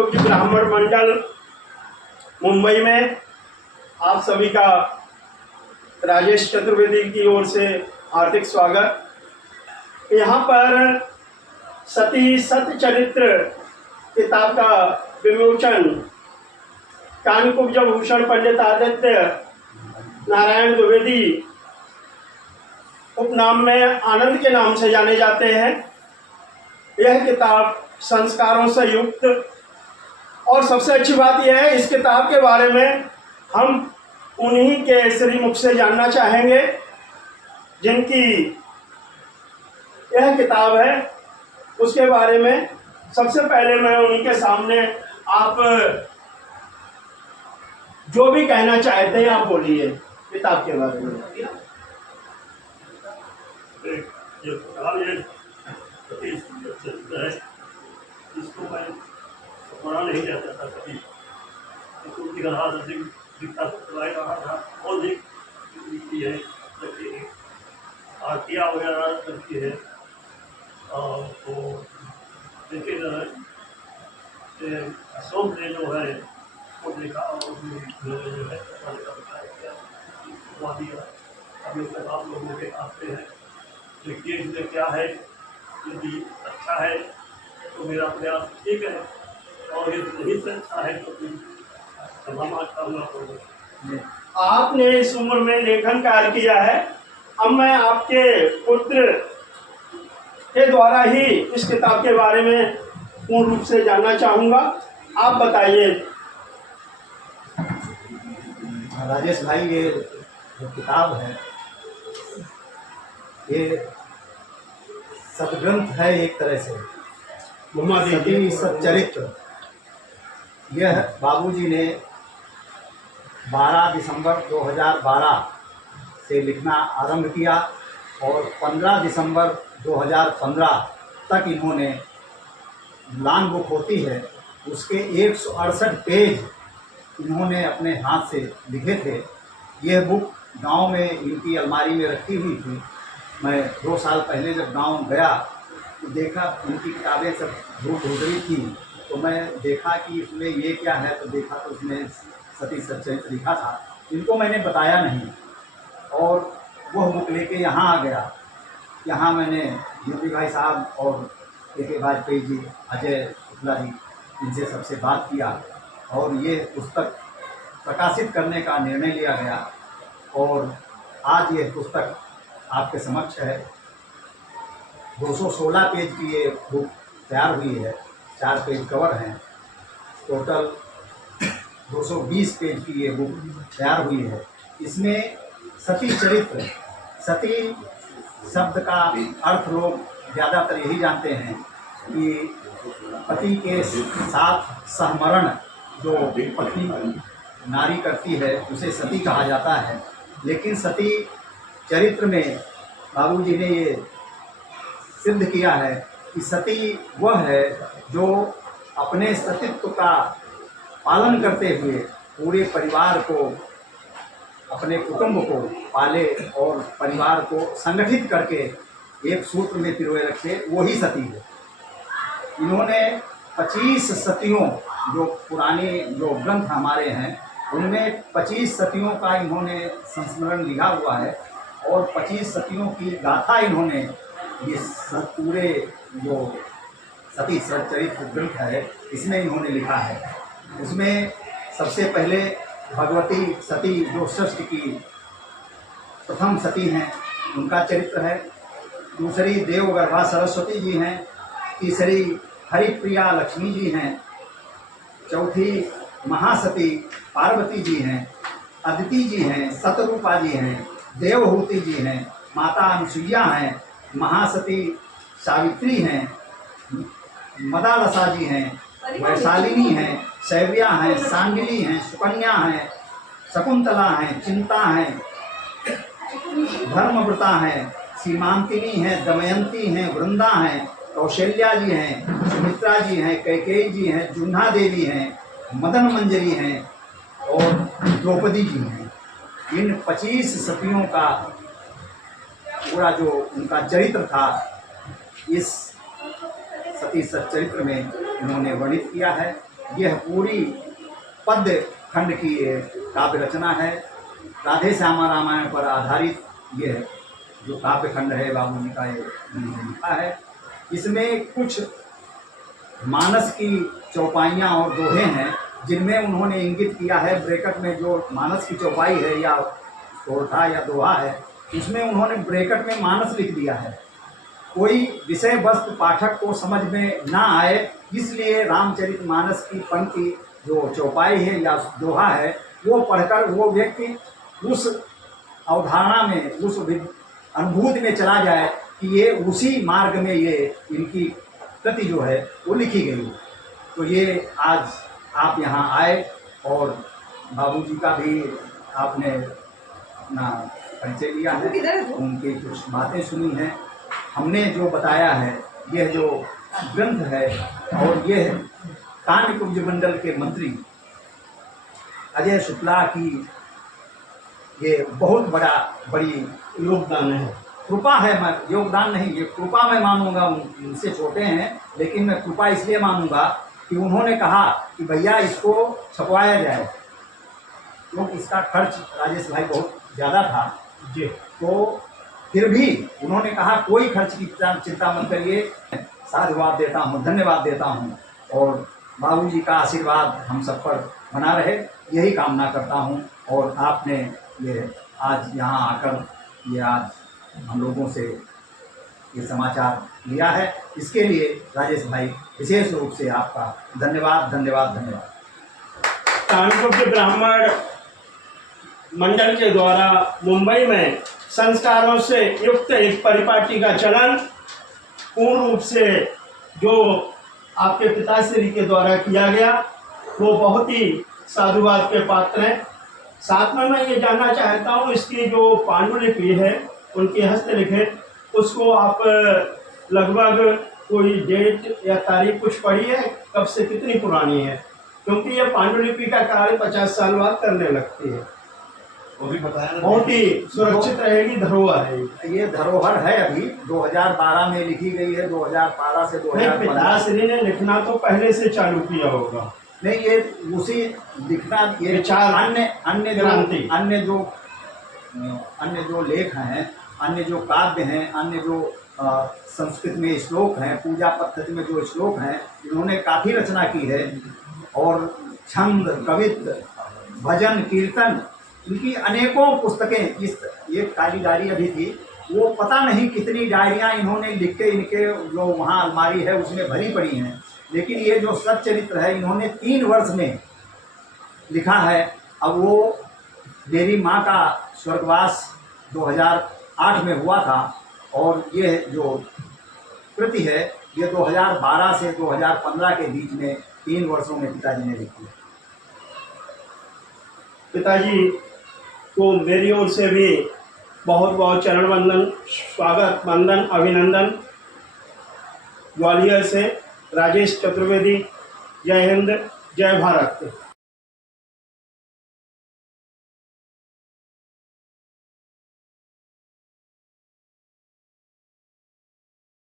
कानकुब्ज ब्राह्मण मंडल मुंबई में आप सभी का राजेश चतुर्वेदी की ओर से हार्दिक स्वागत। यहाँ पर सती सतचरित्र किताब का विमोचन कानकुब्ज भूषण पंडित आदित्य नारायण द्विवेदी उपनाम में आनंद के नाम से जाने जाते हैं। यह किताब संस्कारों से युक्त, और सबसे अच्छी बात यह है इस किताब के बारे में हम उन्हीं के श्रीमुख से जानना चाहेंगे जिनकी यह किताब है। उसके बारे में सबसे पहले मैं उन्हीं के सामने आप जो भी कहना चाहते हैं आप बोलिए किताब के बारे में। ये किताब है, इसको मैं पढ़ा नहीं जाता था कभी, इसको दिखता रहा था और लिखती है आरतिया वगैरह करती है। तो लेकिन अशोक ने जो है वो देखा और जो है दिया। अभी तक आप लोगों के आते हैं, देखिए इसमें क्या है, यदि अच्छा है तो मेरा प्रयास ठीक है, और यदि नहीं से अच्छा है तो फिर क्षमा करना पड़ेगा। आपने इस उम्र में लेखन कार्य किया है, अब मैं आपके पुत्र के द्वारा ही इस किताब के बारे में पूर्ण रूप से जानना चाहूँगा। आप बताइए। राजेश भाई, ये जो किताब है ये सदग्रंथ है एक तरह से, सती सच्चरित्र। यह बाबूजी ने 12 दिसंबर 2012 से लिखना आरंभ किया और 15 दिसंबर 2015 तक इन्होंने लॉन्ग बुक होती है उसके 168 पेज इन्होंने अपने हाथ से लिखे थे। यह बुक गांव में इनकी अलमारी में रखी हुई थी। मैं 2 साल पहले जब गांव गया तो देखा इनकी किताबें सब ढूंढ थी, तो मैं देखा कि इसमें ये क्या है, तो देखा तो उसमें सती सच्चरित्र लिखा था। इनको मैंने बताया नहीं और वह बुक लेके यहाँ आ गया। यहाँ मैंने योगी भाई साहब और के वाजपेयी जी, अजय शुक्ला जी, इनसे सबसे बात किया और ये पुस्तक प्रकाशित करने का निर्णय लिया गया और आज ये पुस्तक आपके समक्ष है। 216 पेज की ये बुक तैयार हुई है, 4 पेज कवर हैं, टोटल 220 पेज की ये बुक तैयार हुई है। इसमें सती चरित्र, सती शब्द का अर्थ लोग ज़्यादातर यही जानते हैं कि पति के साथ सहमरण जो पत्नी नारी करती है उसे सती कहा जाता है। लेकिन सती चरित्र में बाबूजी ने ये सिद्ध किया है कि सती वह है जो अपने सतीत्व का पालन करते हुए पूरे परिवार को, अपने कुटुंब को पाले और परिवार को संगठित करके एक सूत्र में पिरोए रखे, वही सती है। इन्होंने 25 सतियों, जो पुराने जो ग्रंथ हमारे हैं उनमें 25 सतियों का इन्होंने संस्मरण लिखा हुआ है और 25 सतियों की गाथा इन्होंने ये पूरे जो सती सच्चरित्र ग्रंथ है इसमें इन्होंने लिखा है। उसमें सबसे पहले भगवती सती जो सृष्टि की प्रथम सती हैं उनका चरित्र है। दूसरी देवगर्भा सरस्वती जी हैं। तीसरी हरिप्रिया लक्ष्मी जी हैं। चौथी महासती पार्वती जी हैं। अदिति जी हैं। शतरूपा जी हैं। देवहूति जी हैं। माता अनुसुईया हैं। महासती सावित्री हैं। मदालसा जी हैं। वैशालिनी हैं। शैव्या हैं। सांडिली हैं। सुकन्या हैं। शकुंतला हैं। चिंता हैं। धर्मव्रता हैं। सीमांतिनी हैं। दमयंती हैं। वृंदा हैं। कौशल्या जी हैं। सुमित्रा जी हैं। कैकेयी जी हैं। जुन्हा देवी हैं। मदन मंजरी हैं और द्रौपदी जी हैं। इन 25 सतियों का पूरा जो उनका चरित्र था इस सती सच्चरित्र में इन्होंने वर्णित किया है। यह पूरी पद्य खंड की काव्य रचना है। राधे श्यामा रामायण पर आधारित यह जो काव्य खंड है बाबू जी का ये लिखा है। इसमें कुछ मानस की चौपाइयाँ और दोहे हैं जिनमें उन्होंने इंगित किया है। ब्रैकेट में जो मानस की चौपाई है या चौथा या दोहा है, उसमें उन्होंने ब्रैकेट में मानस लिख दिया है। कोई विषय वस्तु पाठक को समझ में ना आए, इसलिए रामचरितमानस की पंक्ति जो चौपाई है या दोहा है, वो पढ़कर वो व्यक्ति उस अवधारणा में, उस अनुभूति में चला जाए कि ये उसी मार्ग में ये इनकी कृति जो है वो लिखी गई। तो ये आज आप यहाँ आए और बाबूजी का भी आपने अपना परिचय लिया है, उनकी कुछ बातें सुनी हैं। हमने जो बताया है, यह जो ग्रंथ है और यह कान्य कुब्ज मंडल के मंत्री अजय शुक्ला की ये बहुत बड़ी योगदान है, कृपा है। मैं योगदान नहीं, ये कृपा मैं मानूंगा। उनसे छोटे हैं लेकिन मैं कृपा इसलिए मानूंगा कि उन्होंने कहा कि भैया इसको छपवाया जाए, क्योंकि इसका खर्च राजेश भाई बहुत ज़्यादा था जी। तो फिर भी उन्होंने कहा कोई खर्च की चिंता मत करिए, साधुवाद देता हूँ, धन्यवाद देता हूँ और बाबूजी का आशीर्वाद हम सब पर बना रहे, यही कामना करता हूँ। और आपने ये आज यहाँ आकर ये आज हम लोगों से ये समाचार लिया है, इसके लिए राजेश भाई विशेष रूप से आपका धन्यवाद धन्यवाद धन्यवाद। कान्य ब्राह्मण मंडल के द्वारा मुंबई में संस्कारों से युक्त एक परिपाटी का चलन पूर्ण रूप से जो आपके पिताश्री के द्वारा किया गया, वो बहुत ही साधुवाद के पात्र हैं। साथ में मैं ये जानना चाहता हूँ, इसकी जो पांडुलिपि है उनकी हस्तलिखित, उसको आप लगभग कोई डेट या तारीख कुछ पढ़ी है, कब से कितनी पुरानी है? क्योंकि ये पांडुलिपि का कार्य 50 साल बाद करने लगती है, वो भी बताया ना, बहुत ही सुरक्षित रहेगी, धरोहर है ये धरोहर है। अभी 2012 में लिखी गई है, 2012 से 2015। पिताश्री ने लिखना तो पहले से चालू किया होगा। नहीं, ये उसी लिखना, ये विचार अन्य जो लेख हैं, अन्य जो काव्य हैं, अन्य जो संस्कृत में श्लोक हैं, पूजा पद्धति में जो श्लोक हैं, इन्होंने काफ़ी रचना की है। और छंद, कवित्व, भजन, कीर्तन, इनकी अनेकों पुस्तकें, इस एक काली डायरी अभी थी, वो पता नहीं कितनी डायरियाँ इन्होंने लिख के इनके जो वहाँ अलमारी है उसमें भरी पड़ी हैं। लेकिन ये जो सच्चरित्र है इन्होंने 3 वर्ष में लिखा है। अब वो मेरी माँ का स्वर्गवास 2008 में हुआ था और ये जो कृति है ये 2012 से 2015 के बीच में 3 वर्षों में पिताजी ने लिखी है। पिताजी को मेरी ओर से भी बहुत बहुत चरण वंदन, स्वागत वंदन, अभिनंदन। ग्वालियर से राजेश चतुर्वेदी। जय हिंद, जय भारत।